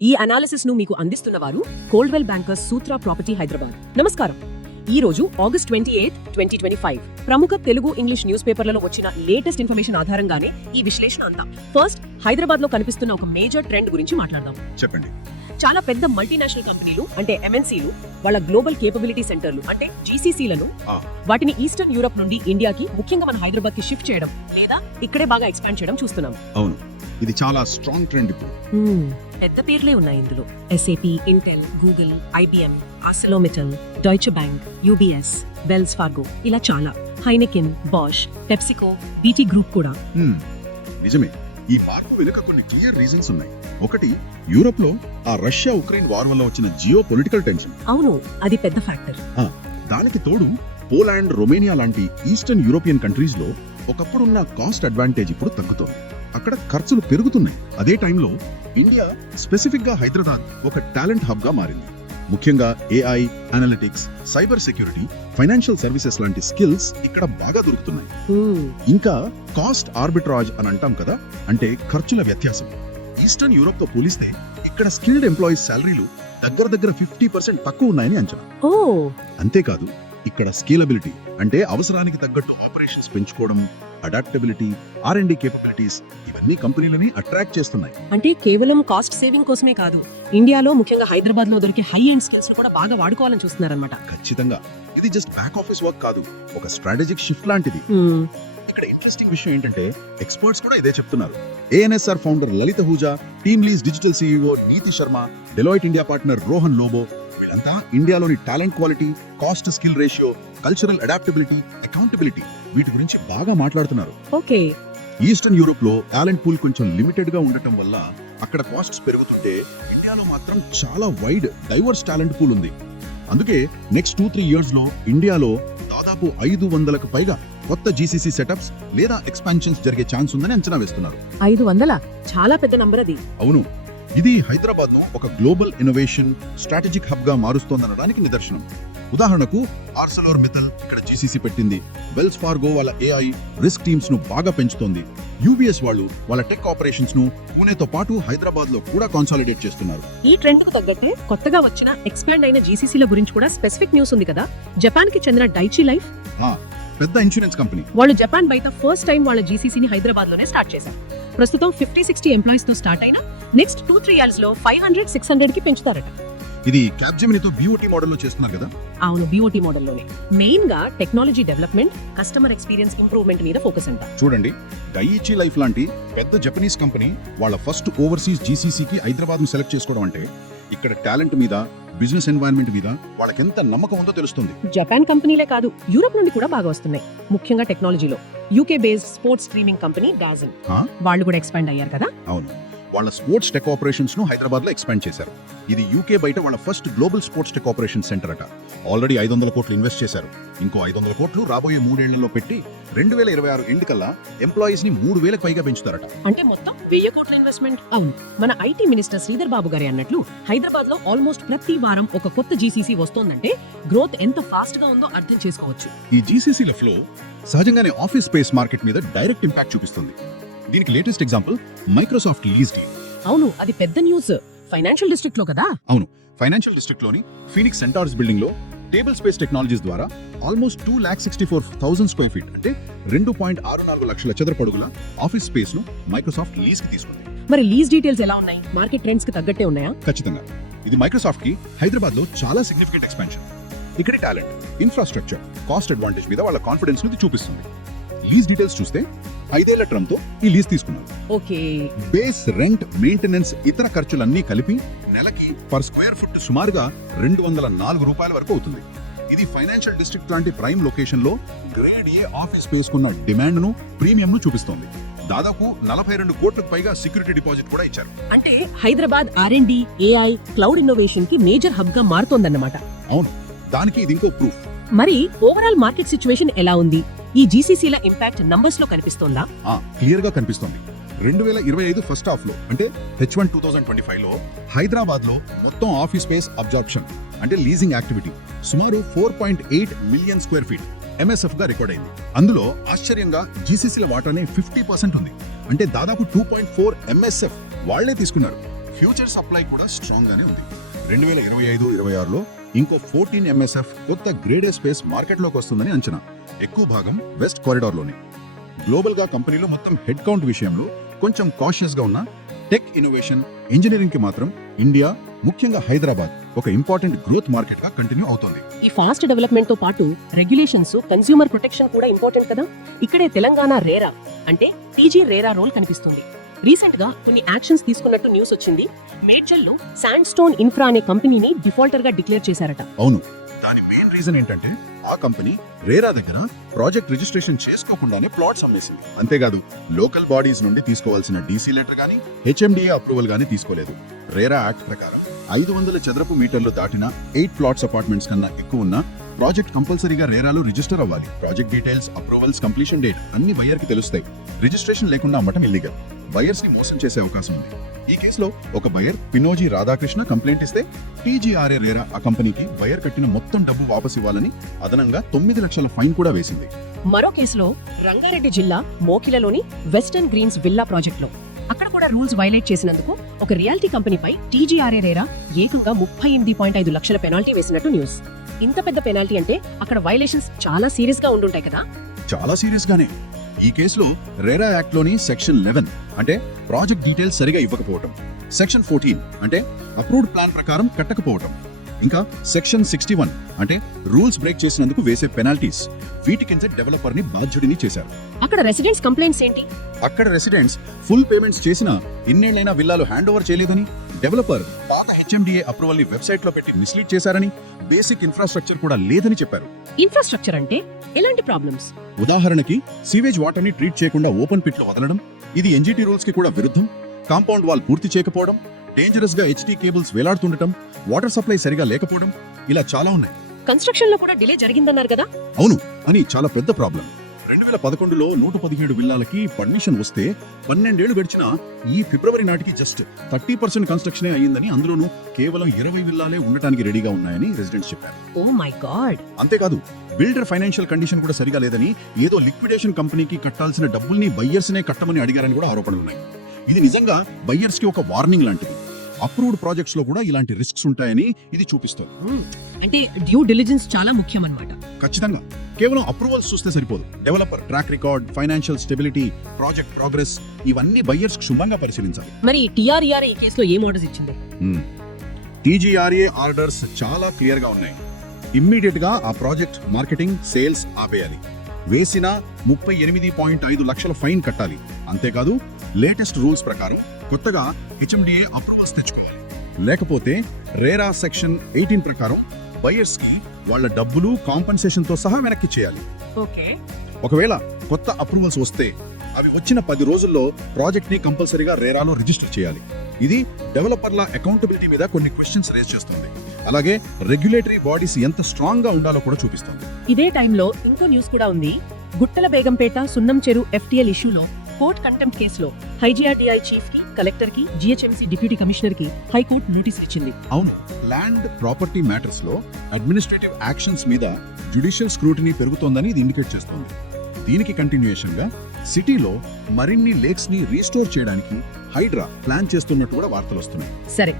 ఈ అనాలిసిస్ను మీకు అందిస్తున్న వారు Coldwell Bankers Sutra property Hyderabad నమస్కారం. ఈ రోజు August twenty eighth twenty twenty five ప్రముఖ తెలుగు ఇంగ్లీష్ న్యూస్ పేపర్లలో వచ్చిన లేటెస్ట్ ఇన్ఫర్మేషన్ ఆధారంగానే ఈ విశ్లేషణ అంతా. ఫస్ట్ హైదరాబాద్లో కనిపిస్తున్న ఒక మేజర్ ట్రెండ్ గురించి మాట్లాడదాం. చెప్పండి. చాలా పెద్ద మల్టీనేషనల్ కంపెనీలు అంటే ఎంఎన్సీలు వాళ్ళ గ్లోబల్ కేపబిలిటీ సెంటర్లు అంటే జీసీసీలను. వాటిని ఈస్టర్న్ యూరప్ నుండి ఇండియాకి ముఖ్యంగా మన హైదరాబాద్కి షిఫ్ట్ చేయడం లేదా ఇక్కడే బాగా ఎక్స్పాండ్ చేయడం చూస్తున్నాం. అవును. ఇది చాలా స్ట్రాంగ్ ట్రెండ్ ఇప్పుడు. పెద్ద పేర్లే ఉన్నాయి ఇందులో. SAP Intel Google IBM ArcelorMittal Deutsche Bank UBS Wells Fargo ఇలా చాలా. Heineken Bosch PepsiCo BT group కూడా. నిజమే. ఈ మార్పు వెనుక కొన్ని క్లియర్ రీజన్స్ ఉన్నాయి. ఒకటి యూరోప్లో ఆ రష్యా ఉక్రెయిన్ వార్ వల్ల వచ్చిన జియో పొలిటికల్ టెన్షన్. అవును అది పెద్ద ఫ్యాక్టర్. దానికి తోడు పోలాండ్ రొమేనియా లాంటి ఈస్టర్న్ యూరోపియన్ కంట్రీస్లో ఒకప్పుడున్న కాస్ట్ అడ్వాంటేజ్ ఇప్పుడు తగ్గుతోంది. అక్కడ ఖర్చులు పెరుగుతున్నాయి. అదే టైంలో ఇండియా స్పెసిఫిక్గా హైదరాబాద్ ఒక టాలెంట్ హబ్గా మారింది. ముఖ్యంగా AI analytics cyber security financial services లాంటి స్కిల్స్ ఇక్కడ బాగా దొరుకుతున్నాయి. ఇంకా కాస్ట్ ఆర్బిట్రాజ్ అని అంటాం కదా అంటే ఖర్చుల వ్యత్యాసం. ఈస్టర్న్ యూరోప్తో పోలిస్తే ఇక్కడ స్కిల్డ్ ఎంప్లాయీస్ శాలరీలు దగ్గర దగ్గర ఫిఫ్టీ పర్సెంట్ తక్కువ ఉన్నాయని అంచనా. అంతేకాదు ఇక్కడ స్కేలబిలిటీ అంటే అవసరానికి తగ్గట్టు ఆపరేషన్స్ పెంచుకోవడం అడాప్టబిలిటీ ఆర్ అండ్ కేపబిలిటీస్ ఇవన్నీ కంపెనీలని అట్రాక్ట్ చేస్తున్నాయి. అంటే కేవలం కాస్ట్ సేవింగ్ కోసమే కాదు ఇండియాలో ముఖ్యంగా హైదరాబాద్లో దొరికే హై ఎండ్ స్కిల్స్ కూడా బాగా వాడుకోవాలని చూస్తున్నారన్నమాట. ఖచ్చితంగా. ఇది జస్ట్ బ్యాక్ ఆఫీస్ వర్క్ కాదు ఒక స్ట్రాటజిక్ షిఫ్ట్ లాంటిది. ఇక్కడ ఇంట్రెస్టింగ్ విషయం ఏంటంటే ఎక్స్పర్ట్స్ కూడా ఇదే చెప్తున్నారు. ANSR founder Lalita Hooja TeamLease digital CEO Neeti Sharma Deloitte India partner Rohan Lobo వీళ్ళంతా ఇండియాలోని talent quality cost skill ratio cultural adaptability accountability వీటి గురించి బాగా మాట్లాడుతున్నారు. ఓకే. ఈస్టర్న్ యూరోప్లో టాలెంట్ పూల్ కొంచెం లిమిటెడ్గా ఉండటం వల్ల అక్కడ కాస్ట్స్ పెరుగుతుంటే ఇండియాలో మాత్రం చాలా వైడ్ డైవర్స్ టాలెంట్ పూల్ ఉంది. అందుకే నెక్స్ట్ టూ త్రీ ఇయర్స్లో ఇండియాలో దాదాపు ఐదు వందలకు పైగా కొత్త జీసీసీ సెటప్స్ లేదా ఎక్స్పాన్షన్స్ జరిగే ఛాన్స్ ఉందని అంచనా వేస్తున్నారు. ఐదు వందల? చాలా పెద్ద నంబర్ అది. అవును. ఇది హైదరాబాద్ను ఒక గ్లోబల్ ఇన్నోవేషన్ స్ట్రాటజిక్ హబ్గా మారుస్తోందనడానికి నిదర్శనం. ఉదాహరణకు ఆర్సలోర్ మిథల్ ఇక్కడ జీసీసీ పెట్టింది. వెల్స్ ఫార్గో వాళ్ళ ఏఐ రిస్క్ టీమ్స్ను బాగా పెంచుతోంది. యూబీఎస్ వాళ్ళు వాళ్ళ టెక్ ఆపరేషన్స్ను పూణేతో పాటు హైదరాబాద్లో కూడా కాన్సాలిడేట్ చేస్తున్నారు. ఈ ట్రెండ్కు తగ్గట్టే కొత్తగా వచ్చిన ఎక్స్పాండ్ అయిన జీసీసీల గురించి కూడా స్పెసిఫిక్ న్యూస్ ఉంది కదా? జపాన్కి చెందిన డైచి లైఫ్ పెద్ద ఇన్సూరెన్స్ కంపెనీ. వాళ్ళు జపాన్ బయట ఫస్ట్ టైం వాళ్ళ జీసీసీని హైదరాబాద్లోనే స్టార్ట్ చేశారు. ప్రస్తుతం ఫిఫ్టీ సిక్స్టీ ఎంప్లాయీస్తో స్టార్ట్ అయిన నెక్స్ట్ టూ త్రీ ఇయర్స్లో ఫైవ్ హండ్రెడ్ సిక్స్ హండ్రెడ్కి పెంచుతారట. ఇది క్యాప్జెమినితో బీఓటీ మోడల్లో చేస్తున్నారు కదా? అవును బీఓటీ మోడల్లోనే. మెయిన్గా technology development customer experience improvement మీద ఫోకస్ అంట. చూడండి డైయిచి లైఫ్ లాంటి పెద్ద జపనీస్ కంపెనీ వాళ్ళ ఫస్ట్ ఓవర్సీస్ జీసీసీకి హైదరాబాద్ను సెలెక్ట్ చేసుకోవడం అంటే ఇక్కడ టాలెంట్ మీద బిజినెస్ ఎన్వైరన్మెంట్ మీద వాళ్ళకి ఎంత నమ్మకం ఉందో తెలుస్తుంది. జపాన్ కంపెనీలే కాదు యూరోప్ నుండి కూడా బాగా వస్తున్నాయి. ముఖ్యంగా టెక్నాలజీలో. UK based sports streaming company Huh? వాళ్ళు కూడా ఎక్స్పాండ్ అయ్యారు కదా? అవును. వాళ్ళ స్పోర్ట్స్ టెక్ ఆపరేషన్స్ను హైదరాబాద్లో ఎక్స్పాండ్ చేశారు. ఇది యూకే బయట వాళ్ళ first global sports tech operation centre అట. ఆల్రెడీ ఐదు వందల కోట్లు ఇన్వెస్ట్ చేశారు. ఇంకో ఐదు వందల కోట్లు రాబోయే మూడేళ్ళలో పెట్టి రెండు వేల ఇరవై ఆరు ఎండ్ కల్లా ఎంప్లాయీస్ని మూడు వేలకు పైగా పెంచుతారట. అంటే మొత్తం వెయ్యి కోట్ల ఇన్వెస్ట్మెంట్. అవును. మన ఐటీ మినిస్టర్ శ్రీధర్ బాబు గారి అన్నట్లు హైదరాబాద్లో ఆల్మోస్ట్ ప్రతి వారం ఒక కొత్త జీసీసీ వస్తోందంటే గ్రోత్ ఎంత ఫాస్ట్గా ఉందో అర్థం చేసుకోవచ్చు. ఈ జీసీసీల ఫ్లో సహజంగానే ఆఫీస్ స్పేస్ మార్కెట్ మీద డైరెక్ట్ ఇంపాక్ట్ చూపిస్తుంది. దీనికి latest example Microsoft lease deal అవును అది పెద్ద న్యూస్ ఫైనాన్షియల్ డిస్ట్రిక్ట్లో కదా? ఫైనాన్షియల్ డిస్ట్రిక్ట్లోని ఫీనిక్స్ సెంటార్స్ బిల్డింగ్లో టేబుల్ స్పేస్ టెక్నాలజీస్ ద్వారా almost two lakh sixty four thousand square feet అంటే రెండు పాయింట్ ఆరు నాలుగు లక్షల చదరపడుగుల ఆఫీస్ స్పేస్ను మైక్రోసాఫ్ట్ లీజ్కి తీసుకుంది. మరి లీజ్ డీటెయిల్స్ ఎలా ఉన్నాయి? మార్కెట్ ట్రెండ్స్కి తగ్గట్టే ఉన్నాయా? ఖచ్చితంగా. ఇది మైక్రోసాఫ్ట్కి హైదరాబాద్లో చాలా సిగ్నిఫికెంట్ ఎక్స్పాన్షన్ ఇక్కడి టాలెంట్ ఇన్ఫ్రాస్ట్రక్చర్ కాస్ట్ అడ్వాంటేజ్ మీద వాళ్ళ కాన్ఫిడెన్స్ని చూపిస్తుంది. లీజ్ డీటెయిల్స్ చూస్తే ఐదేళ్ళ టర్మ్తో ఈ లీజ్ తీసుకున్నారు. ఓకే. బేస్ రెంట్ మెయింటెనెన్స్ ఇతర ఖర్చులన్నీ కలిపి నెలకి పర్ స్క్వేర్ ఫుట్ సుమారుగా రెండు వందల నాలుగు రూపాయల వరకు అవుతుంది. ఇది ఫైనాన్షియల్ డిస్ట్రిక్ట్ లాంటి ప్రైమ్ లొకేషన్లో గ్రేడ్ ఏ ఆఫీస్ స్పేస్ కున్న డిమాండ్ను ప్రీమియం ను చూపిస్తోంది. దాదాపు నలభై రెండు కోట్లకు పైగా సెక్యూరిటీ డిపాజిట్ కూడా ఇచ్చారు. అంటే Hyderabad R and D AI cloud ఇన్నోవేషన్కి major హబ్గా మారుతోందన్నమాట దానికి ఇది ఇంకో ప్రూఫ్. మరి ఓవరాల్ మార్కెట్ సిచ్యువేషన్ ఎలా ఉంది? ఈ జీసీసీల ఇంపాక్ట్ నంబర్స్లో కనిపిస్తోందా? క్లియర్గా కనిపిస్తోంది. రెండు వేల ఇరవై ఐదు ఫస్ట్ హాఫ్లో అంటే H one two thousand twenty ఫైవ్లో హైదరాబాద్లో మొత్తం ఆఫీస్ స్పేస్ అబ్జార్ప్షన్ అంటే లీజింగ్ యాక్టివిటీ సుమారు four point eight million square feet ఎంఎస్ఎఫ్గా record అయింది. అందులో ఆశ్చర్యంగా జీసీసీల వాటానే ఫిఫ్టీ పర్సెంట్ ఉంది. అంటే దాదాపు టూ పాయింట్ ఫోర్ ఎంఎస్ఎఫ్ వాళ్ళే తీసుకున్నారు. ఫ్యూచర్ సప్లై కూడా స్ట్రాంగ్ గానే ఉంది. రెండు వేల ఇరవై ఐదు ఇరవై ఆరులో ఇంకో ఫోర్టీన్ ఎంఎస్ఎఫ్ కొత్త గ్రేడే స్పేస్ మార్కెట్లోకి వస్తుందని అంచనా. ఎక్కువ భాగం వెస్ట్ కారిడార్లోనే గ్లోబల్గా కంపెనీలో మొత్తం హెడ్ కౌంట్ విషయంలో కొంచెం కాషియస్గా ఉన్న టెక్ ఇన్నోవేషన్ ఇంజనీరింగ్కి మాత్రం ఇండియా ముఖ్యంగా హైదరాబాద్ ఒక ఇంపార్టెంట్ గ్రోత్ మార్కెట్గా కంటిన్యూ అవుతోంది. ఈ ఫాస్ట్ డెవలప్మెంట్తో పాటు రెగ్యులేషన్స్ కన్స్యూమర్ ప్రొటెక్షన్ కూడా ఇంపార్టెంట్ కదా? ఇక్కడే తెలంగాణ రేరా అంటే టీజీ రేరా రోల్ కనిపిస్తుంది. రీసెంట్గా కొన్ని యాక్షన్స్ తీసుకున్నట్టు న్యూస్ వచ్చింది. మేడ్చల్లో శాండ్ స్టోన్ ఇన్ఫ్రా అనే కంపెనీని డిఫాల్టర్గా డిక్లేర్ చేశారట. అవును. దాని మెయిన్ రీజన్ ఏంటంటే ఆ కంపెనీ రేరా దగ్గర ప్రాజెక్ట్ రిజిస్ట్రేషన్ చేసుకోకుండానే ప్లాట్స్ అమ్మేసింది. అంతేకాదు లోకల్ బాడీస్ నుండి తీసుకోవాల్సిన డీసీ లెటర్ గానీ హెచ్ఎండిఏ అప్రూవల్ గానీ తీసుకోలేదు. రేరా యాక్ట్ ప్రకారం ఐదు వందల చదరపు మీటర్లు దాటిన ఎయిట్ ప్లాట్స్ అపార్ట్మెంట్స్ కన్నా ఎక్కువ ఉన్న ప్రాజెక్ట్ కంపల్సరీగా రేరాలు రిజిస్టర్ అవ్వాలి. Project details approvals completion date అన్ని బయ్యర్కి తెలుస్తాయి. రిజిస్ట్రేషన్ లేకుండా అమ్మటం ఇల్లీగల్ బయర్స్ని మోసం చేసే అవకాశం ఉంది. ఈ కేసులో ఒక బయర్ పినోజీ రాధాకృష్ణ కంప్లైంట్ ఇస్తే టీజీఆర్ఏ రేరా ఆ కంపెనీకి బయర్ కట్టిన మొత్తం డబ్బు వాపస్ ఇవ్వాలని అదనంగా తొమ్మిది లక్షల ఫైన్ కూడా వేసింది. మరో కేసులో రంగారెడ్డి జిల్లా మోకిలలోని వెస్టర్న్ గ్రీన్స్ విల్లా ప్రాజెక్ట్లో అక్కడ కూడా రూల్స్ వైలేట్ చేసినందుకు ఒక రియాలిటీ కంపెనీపై టీజీఆర్ఏ రేరా ఏకంగా ముప్పై ఎనిమిది పాయింట్ ఐదు లక్షల పెనాల్టీ వేసినట్టు న్యూస్. ఇంత పెద్ద పెనాల్టీ అంటే అక్కడ వైలేషన్స్ చాలా సీరియస్గా ఉండుంటాయి కదా? చాలా సీరియస్ గానే. ఈ కేసులో రేరా యాక్ట్లోని సెక్షన్ లెవెన్ అంటే ప్రాజెక్ట్ డీటెయిల్స్ సరిగా ఇవ్వకపోవటం. సెక్షన్ ఫోర్టీన్ అంటే అప్రూవ్డ్ ప్లాన్ ప్రకారం కట్టకపోవటం. ఇంకా సెక్షన్ సిక్స్టీ వన్ అంటే రూల్స్ బ్రేక్ చేసినందుకు వేసే పెనాల్టీస్ వీటి కింద డెవలపర్ని బాధ్యుడిని చేశారు. అక్కడ రెసిడెంట్స్ కంప్లైంట్స్ ఏంటి? అక్కడ రెసిడెంట్స్ ఫుల్ పేమెంట్స్ చేసినా ఇన్నేళ్ళైనా విల్లాలు హ్యాండ్ ఓవర్ చేయలేదని? డెవలపర్ పాత హెచ్ఎండిఏ అప్రూవల్ని వెబ్సైట్లో పెట్టి మిస్లీడ్ చేశారని బేసిక్ ఇన్ఫ్రాస్ట్రక్చర్ కూడా లేదని చెప్పారు. ఇన్ఫ్రాస్ట్రక్చర్ అంటే ఎలాంటి ప్రాబ్లమ్స్? ఉదాహరణకి సీవేజ్ వాటర్ని ట్రీట్ చేయకుండా ఓపెన్ పిట్లో వదలడం ఇది ఎన్జిటి రూల్స్కి కూడా విరుద్ధం. కాంపౌండ్ వాల్ పూర్తి చేయకపోవడం డేంజరస్గా హెచ్టీ కేబుల్స్ వేలాడుతుండటం వాటర్ సప్లై సరిగా లేకపోవడం ఇలా చాలా ఉన్నాయి. కన్స్ట్రక్షన్లో కూడా డిలే జరిగిందన్నారు కదా? అవును అని చాలా పెద్ద ప్రాబ్లం. వేల పదకొండులో నూట పదిహేడు విల్లాలకి పర్మిషన్ వస్తే పన్నెండేళ్ళు గడిచినా ఈ ఫిబ్రవరి నాటికి జస్ట్ థర్టీ పర్సెంట్ కన్స్ట్రక్షనే అయ్యిందని అందులోనూ కేవలం ఇరవై విల్లాలే ఉండటానికి రెడీగా ఉన్నాయని రెసిడెంట్స్ చెప్పారు. Oh my god! అంతేకాదు బిల్డర్ ఫైనాన్షియల్ కండిషన్ కూడా సరిగా లేదని ఏదో లిక్విడేషన్ కంపెనీకి కట్టాల్సిన డబ్బుల్ని బయ్యర్స్ నే కట్టమని అడిగారని కూడా ఆరోపణలు ఉన్నాయి. ఇది నిజంగా బయ్యర్స్కి ఒక వార్నింగ్ లాంటిది. అప్రూవ్డ్ ప్రాజెక్ట్స్లో కూడా ఇలాంటి రిస్క్స్ ఉంటాయని ఇది చూపిస్తుంది. అంటే డ్యూ డిలిజెన్స్ చాలా ముఖ్యం అన్నమాట ఖచ్చితంగా. కేవలం అప్రూవల్స్ చూస్తే సరిపోదు. Developer track record financial stability project progress ఇవన్నీ బయ్యర్స్ క్షుణ్ణంగా పరిశీలించాలి. మరి టిఆర్ఈఆర్ ఈ కేసులో ఏం ఆర్డర్స్ ఇచ్చింది? టీజీఆర్ఏ ఆర్డర్స్ చాలా క్లియర్గా ఉన్నాయి. ఇమ్మీడియట్గా ఆ ప్రాజెక్ట్ మార్కెటింగ్ సేల్స్ ఆపేయాలి. వేసిన ముప్పై ఎనిమిది పాయింట్ ఐదు లక్షల ఫైన్ కట్టాలి. అంతేకాదు లేటెస్ట్ రూల్స్ ప్రకారం కొత్తగా హెచ్ఎండిఏ అప్రూవల్స్ తెచ్చుకోవాలి. లేకపోతే రేరా సెక్షన్ ఎయిటీన్ ప్రకారం బయర్స్కి వాళ్ళ డబ్బులు కాంపన్సేషన్తో సహా వెనక్కి చేయాలి. ఓకే. ఒకవేళ కొత్త అప్రూవల్స్ వస్తే అవి వచ్చిన పది రోజుల్లో ప్రాజెక్ట్ని కంపల్సరీగా రేరాలో రిజిస్టర్ చేయాలి. ఇది డెవలపర్ల అకౌంటబిలిటీ మీద కొన్ని క్వశ్చన్స్ రేస్ చేస్తుంది. అలాగే రెగ్యులేటరీ బాడీస్ ఎంత స్ట్రాంగ్గా ఉండాలో కూడా చూపిస్తుంది. ఇదే టైంలో ఇంకో న్యూస్ కూడా ఉంది. గుట్టల బేగంపేట సున్నం చెరు ఎఫ్టీఎల్ ఇష్యూలో కోర్ట్ కంటెంప్ట్ కేసులో హైజీఆర్డీఐ చీఫ్కి కలెక్టర్కి జిహెచ్ఎంసీ డిప్యూటీ కమిషనర్కి హైకోర్టు నోటీస్ ఇచ్చింది. అవును. ల్యాండ్ ప్రాపర్టీ మ్యాటర్స్లో అడ్మినిస్ట్రేటివ్ యాక్షన్స్ మీద జ్యుడిషియల్ స్క్రూటినీ పెరుగుతోందని ఇది ఇండికేట్ చేస్తోంది. దీనికి కంటిన్యూయేషన్గా సిటీలో మరిన్ని లేక్స్ని రీస్టోర్ చేయడానికి హైడ్రా ప్లాన్ చేస్తున్నట్టు కూడా వార్తలు వస్తున్నాయి సరే.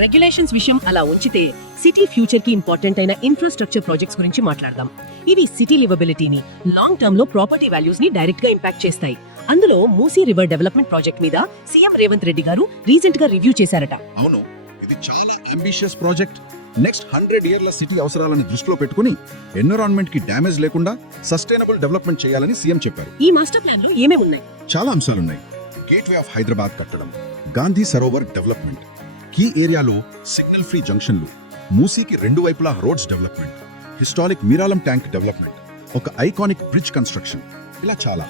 రెగ్యులేషన్స్ విషయం అలా ఉంచితే సిటీ ఫ్యూచర్కి ఇంపార్టెంట్ అయిన ఇన్ఫ్రాస్ట్రక్చర్ ప్రాజెక్ట్స్ గురించి మాట్లాడదాం. ఇవి సిటీ లివబిలిటీని లాంగ్ టర్మ్లో ప్రాపర్టీ వాల్యూస్ని డైరెక్ట్గా ఇంపాక్ట్ చేస్తాయి. అందులో మూసీ రివర్ డెవలప్మెంట్ ప్రాజెక్ట్ మీద సీఎం రేవంత్ రెడ్డి గారు రీసెంట్గా రివ్యూ చేశారట. అవును ఇది చాలా అంబిషియస్ ప్రాజెక్ట్ నెక్స్ట్ హండ్రెడ్ ఇయర్ల సిటీ అవసరాలను దృష్టిలో పెట్టుకుని ఎన్విరాన్మెంట్కి డ్యామేజ్ లేకుండా సస్టైనబుల్ డెవలప్మెంట్ చేయాలని సీఎం చెప్పారు. ఈ మాస్టర్ ప్లాన్లో ఏమేమి ఉన్నాయి? చాలా అంశాలున్నాయి. గేట్వే ఆఫ్ హైదరాబాద్ కట్టడం గాంధీ సరోవర్ డెవలప్మెంట్. కీ ఏరియాలో సిగ్నల్ ఫ్రీ జంక్షన్లు మూసీకి రెండు వైపులా roads development historic Miralam tank development ఒక ఐకానిక్ బ్రిడ్జ్ కన్స్ట్రక్షన్. ఇలా చాలా.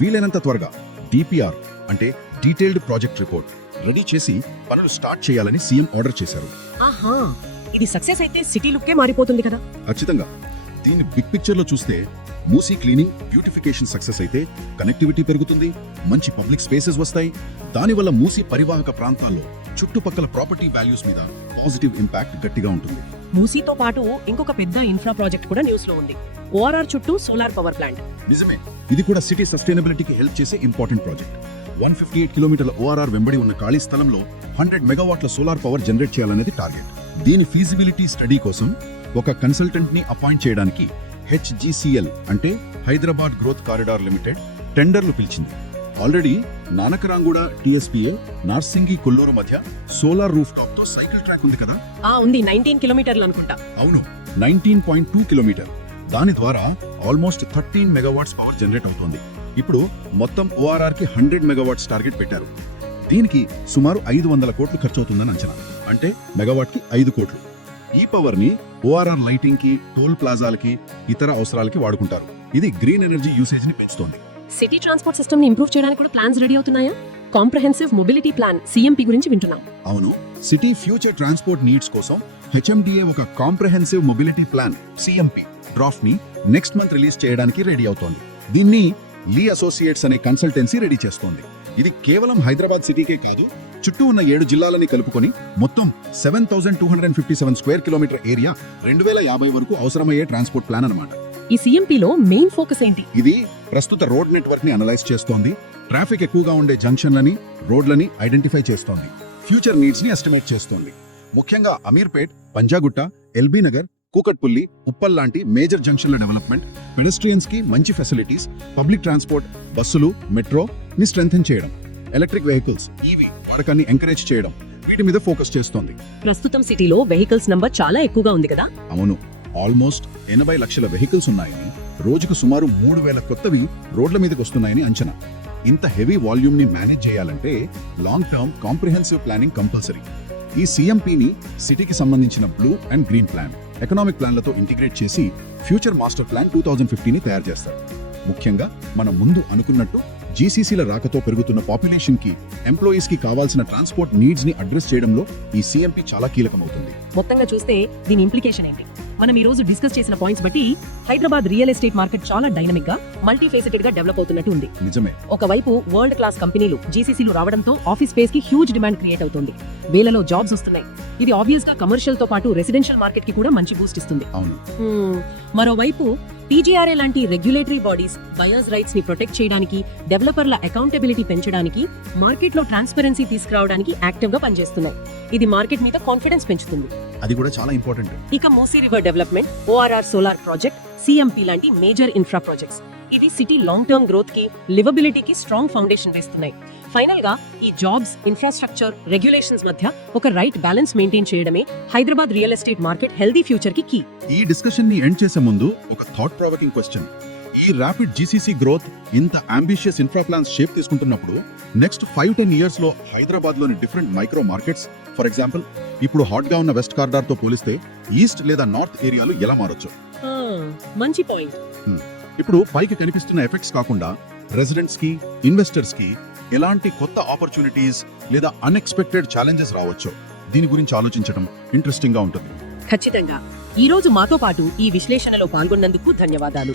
వీలైనంత త్వరగా డిపిఆర్ అంటే డీటెయిల్డ్ ప్రాజెక్ట్ రిపోర్ట్ రెడీ చేసి పనులు స్టార్ట్ చేయాలని సీఎం ఆర్డర్ చేశారు. ఆహా ఇది సక్సెస్ అయితే సిటీ లుక్కే మారిపోతుంది కదా. ఖచ్చితంగా. దీన్ని బిగ్ పిక్చర్లో చూస్తే మూసీ క్లీనింగ్ బ్యూటిఫికేషన్ సక్సెస్ అయితే కనెక్టివిటీ పెరుగుతుంది మంచి పబ్లిక్ స్పేసెస్ వస్తాయి. దానివల్ల మూసీ పరివాహక ప్రాంతాల్లో చుట్టుపక్కల ప్రాపర్టీ వాల్యూస్ మీద పాజిటివ్ ఇంపాక్ట్ గట్టిగా ఉంటుంది. మూసీతో పాటు ఇంకొక పెద్ద ఇన్ఫ్రా ప్రాజెక్ట్ కూడా న్యూస్లో ఉంది. ఓఆర్ఆర్ చుట్టూ సోలార్ పవర్ ప్లాంట్. నిజమే. ఇది కూడా సిటీ సస్టైనబిలిటీకి హెల్ప్ చేసే important project. One fifty eight కిలోమీటర్ల ఓఆర్ఆర్ వెంబడి ఉన్న ఖాళీ స్థలంలో హండ్రెడ్ మెగావాట్ల సోలార్ పవర్ జనరేట్ చేయాలనేది టార్గెట్. దీని ఫీజిబిలిటీ స్టడీ కోసం ఒక కన్సల్టెంట్ని అపాయింట్ చేయడానికి హెచ్జిసిఎల్ అంటే హైదరాబాద్ గ్రోత్ కారిడార్ లిమిటెడ్ టెండర్లు పిలిచింది. ఆల్రెడీ నానకరాంగూడ టిఎస్పిఏ నార్సింగి కొల్లూరు మధ్య సోలార్ రూఫ్ టాప్తో సైకిల్ ట్రాక్ ఉంది కదా? ఆ ఉంది. నైన్టీన్ కిలోమీటర్లు అనుకుంటా. అవును. Nineteen point two kilometre. దాని ద్వారా almost thirteen megawatts power generate అవుతోంది. ఇప్పుడు మొత్తం ఓఆర్ఆర్కి హండ్రెడ్ మెగావాట్స్ టార్గెట్ పెట్టారు. దీనికి సుమారు ఐదు వందల కోట్లు ఖర్చు అవుతుందని అంచనా. అంటే మెగావాట్కి ఐదు కోట్లు. ఈ పవర్ని ఓఆర్ఆర్ లైటింగ్కి టోల్ ప్లాజాలకి ఇతర అవసరాలకి వాడుకుంటారు. ఇది గ్రీన్ ఎనర్జీ యూసేజ్ని పెంచుతోంది. సిటీ ట్రాన్స్పోర్ట్ సిస్టమ్ని ఇంప్రూవ్ చేయడానికి కూడా ప్లాన్స్ రెడీ అవుతున్నాయా? కాంప్రహెన్సివ్ మొబిలిటీ ప్లాన్ సిఎంపి గురించి వింటున్నాం. అవును. సిటీ ఫ్యూచర్ ట్రాన్స్పోర్ట్ నీడ్స్ కోసం హెచ్ఎండిఏ ఒక కాంప్రహెన్సివ్ మొబిలిటీ ప్లాన్ సిఎంపి డ్రాఫ్ట్ని నెక్స్ట్ మంత్ రిలీజ్ చేయడానికి రెడీ అవుతోంది. దీన్ని లీ అసోసియేట్స్ అనే కన్సల్టెన్సీ రెడీ చేస్తోంది. ఇది కేవలం హైదరాబాద్ సిటీకే కాదు చుట్టూ ఉన్న ఏడు జిల్లాలని కలుపుకొని మొత్తం seven thousand two hundred fifty seven square kilometre area రెండు వేల యాభై వరకు అవసరమయ్యే ట్రాన్స్పోర్ట్ ప్లాన్ అనమాట ఈ సిఎంపిలో మెయిన్ ఫోకస్ ఏంటి? ఇది ప్రస్తుత రోడ్ నెట్వర్క్ని అనలైజ్ చేస్తోంది. ట్రాఫిక్ ఎక్కువగా ఉండే జంక్షన్లని రోడ్లని ఐడెంటిఫై చేస్తోంది. ఫ్యూచర్ నీడ్స్ని ఎస్టిమేట్ చేస్తోంది. ముఖ్యంగా అమీర్పేట్ పంజాగుట్ట ఎల్బీ నగర్ కూకట్పుల్లి ఉప్పల్ లాంటి మేజర్ జంక్షన్ల డెవలప్మెంట్ పెడస్ట్రియన్స్కి మంచి ఫెసిలిటీస్ పబ్లిక్ ట్రాన్స్పోర్ట్ బస్సులు మెట్రో ని స్ట్రెంథెన్ చేయడం ఎలక్ట్రిక్ వెహికల్స్ ఈవీ వాడకాన్ని ఎంకరేజ్ చేయడం వీటి మీద ఫోకస్ చేస్తోంది. ప్రస్తుతం సిటీలో వెహికల్స్ నంబర్ చాలా ఎక్కువగా ఉంది కదా? అవును. ఆల్మోస్ట్ ఎనభై లక్షల వెహికల్స్ ఉన్నాయని రోజుకు సుమారు మూడు వేల కొత్తవి రోడ్ల మీదకి వస్తున్నాయని అంచనా. ఇంత హెవీ వాల్యూమ్ని మేనేజ్ చేయాలంటే long term comprehensive planning compulsory. ఈ సిఎంపిని సిటీకి సంబంధించిన blue and green plan economic ప్లాన్లతో integrate చేసి future master plan two thousand ఫిఫ్టీని తయారు చేస్తారు. ముఖ్యంగా మనం ముందు అనుకున్నట్టు జీసీసీల రాకతో పెరుగుతున్న పాపులేషన్కి ఎంప్లాయీస్కి కావాల్సిన ట్రాన్స్పోర్ట్ నీడ్స్ని అడ్రస్ చేయడంలో ఈ సిఎంపి చాలా కీలకమవుతుంది. మొత్తంగా చూస్తే దీని ఇంప్లికేషన్ ఏంటి? మనం ఈ రోజు డిస్కస్ చేసిన పాయింట్స్ బట్టి హైదరాబాద్ రియల్ ఎస్టేట్ మార్కెట్ చాలా డైనమిక్గా మల్టీ ఫేసెటెడ్గా డెవలప్ అవుతున్నట్టు ఉంది. నిజమే. ఒకవైపు వరల్డ్ క్లాస్ కంపెనీలు జీసీసీలు రావడంతో ఆఫీస్ స్పేస్కి హ్యూజ్ డిమాండ్ క్రియేట్ అవుతుంది. వేలలో జాబ్స్ వస్తున్నాయి. ఇది ఆబ్వియస్గా కమర్షియల్తో పాటు రెసిడెన్షియల్ మార్కెట్కి కూడా మంచి బూస్ట్ ఇస్తుంది. అవును. మరోవైపు టీజీఆర్ఏ లాంటి రెగ్యులేటరీ బాడీస్ బయర్స్ రైట్స్ని ప్రొటెక్ట్ చేయడానికి డెవలపర్ల అకౌంటబిలిటీ పెంచడానికి మార్కెట్లో ట్రాన్స్పరెన్సీ తీసుకురావడానికి యాక్టివ్గా పనిచేస్తున్నాయి. ఇది మార్కెట్ మీద కాన్ఫిడెన్స్ పెంచుతుంది. అది కూడా చాలా ఇంపార్టెంట్. ఇక Musi river development ORR solar project CMP లాంటి మేజర్ ఇన్ఫ్రా ప్రాజెక్ట్స్. ఇవి సిటీ లాంగ్ టర్మ్ గ్రోత్కి లివబిలిటీకి స్ట్రాంగ్ ఫౌండేషన్ వేస్తున్నాయి. ఫైనల్గా ఈ జాబ్స్ ఇన్ఫ్రాస్ట్రక్చర్ రెగ్యులేషన్స్ మధ్య ఒక రైట్ బ్యాలెన్స్ మెయింటైన్ చేయడమే Hyderabad real estate market healthy ఫ్యూచర్కి key ఈ డిస్కషన్ని ఎండ్ చేసే ముందు ఒక థాట్ ప్రొవకింగ్ క్వశ్చన్ ఈ ర్యాపిడ్ జీసీసీ గ్రోత్ ఇంత అంబిషియస్ ఇన్ఫ్రా ప్లాన్స్ షేప్ తీసుకుంటున్నప్పుడు నెక్స్ట్ ఫైవ్ టెన్ ఇయర్స్లో హైదరాబాద్లోని different micro markets for example ఇప్పుడు హాట్గా ఉన్న వెస్ట్ కార్డార్తో పోలిస్తే ఈస్ట్ లేదా నార్త్ ఏరియాలు ఎలా మారొచ్చు? మంచి పాయింట్ ఇప్పుడు పైకి కనిపిస్తున్న ఎఫెక్ట్స్ కాకుండా రెసిడెంట్స్కి ఇన్వెస్టర్స్కి ఎలాంటి కొత్త ఆపర్చునిటీస్ లేదా అన్ఎక్స్పెక్టెడ్ ఛాలెంజెస్ రావచ్చో దీని గురించి ఆలోచించడం ఇంట్రెస్టింగ్గా ఉంటుంది. ఖచ్చితంగా. ఈ రోజు మాతో పాటు ఈ విశ్లేషణలో పాల్గొన్నందుకు ధన్యవాదాలు.